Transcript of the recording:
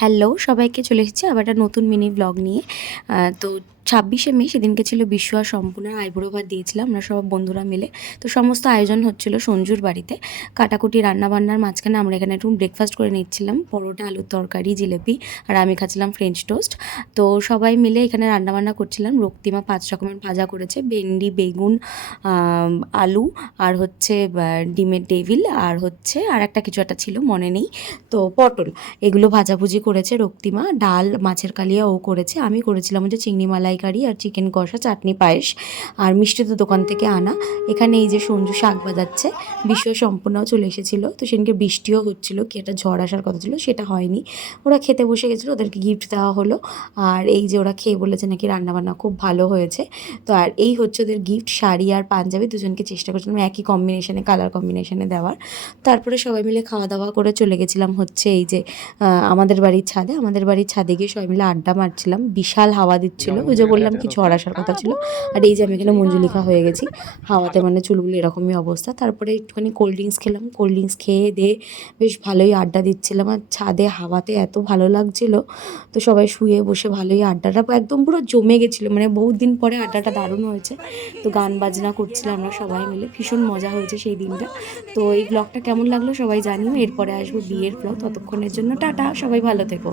Hello সবাইকে, চলে এসেছি আবার একটা নতুন মিনি ব্লগ নিয়ে। তো 26শে মে সেদিনকে ছিল বিশ্ব আর সম্পূর্ণের আইবুড়ো ভাত দিয়েছিলাম আমরা সব বন্ধুরা মিলে। তো সমস্ত আয়োজন হচ্ছিল সঞ্জুর বাড়িতে, কাটাকুটি রান্নাবান্নার মাঝখানে আমরা এখানে একটু ব্রেকফাস্ট করে নিচ্ছিলাম, পরোটা, আলুর তরকারি, জিলেপি, আর আমি খাচ্ছিলাম ফ্রেঞ্চ টোস্ট। তো সবাই মিলে এখানে রান্নাবান্না করছিলাম। রক্তিমা 5 রকমের ভাজা করেছে, ভেন্ডি, বেগুন, আলু, আর হচ্ছে ডিমের ডেভিল, আর হচ্ছে আর একটা কিছু একটা ছিল মনে নেই, তো পটল, এগুলো ভাজাভুজি করেছে রক্তিমা। ডাল, মাছের কালিয়া ও করেছে। আমি করেছিলাম হচ্ছে চিংড়ি মালাইকারি আর চিকেন কষা, চাটনি, পায়েস, আর মিষ্টি তো দোকান থেকে আনা। এখানে এই যে সঞ্জু শাক বাজাচ্ছে। বিশ্ব সম্পূর্ণও চলে এসেছিলো। তো সেদিনকে বৃষ্টিও হচ্ছিলো, কি একটা ঝড় আসার কথা ছিল, সেটা হয়নি। ওরা খেতে বসে গেছিলো, ওদেরকে গিফট দেওয়া হলো। আর এই যে ওরা খেয়ে বলেছে নাকি রান্নাবান্না খুব ভালো হয়েছে। তো আর এই হচ্ছে ওদের গিফট, শাড়ি আর পাঞ্জাবি, দুজনকে চেষ্টা করছিলাম একই কম্বিনেশনে, কালার কম্বিনেশনে দেওয়ার। তারপরে সবাই মিলে খাওয়া দাওয়া করে চলে গেছিলাম হচ্ছে এই যে আমাদের বাড়ির ছাদে। আমাদের বাড়ির ছাদে গিয়ে সবাই মিলে আড্ডা মারছিলাম, বিশাল হাওয়া দিচ্ছিল, ওই যে বললাম কি ঝড় আসার কথা ছিল। আর এই যে আমি এখানে মঞ্জুলিকা হয়ে গেছি হাওয়াতে, মানে চুলগুলো এরকমই অবস্থা। তারপরে একটুখানি কোল্ড ড্রিঙ্কস খেলাম, কোল্ড ড্রিঙ্কস খেয়ে দিয়ে বেশ ভালোই আড্ডা দিচ্ছিলাম। আর ছাদে হাওয়াতে এত ভালো লাগছিল, তো সবাই শুয়ে বসে ভালোই আড্ডাটা একদম পুরো জমে গেছিলো, মানে বহুত দিন পরে আড্ডাটা দারুণ হয়েছে। তো গান বাজনা করছিলাম আমরা সবাই মিলে, ভীষণ মজা হয়েছে সেই দিনটা। তো এই ব্লগটা কেমন লাগলো সবাই জানিও। এরপরে আসবো বিয়ের ব্লগ, ততক্ষণের জন্য টাটা, সবাই ভালো থেকো।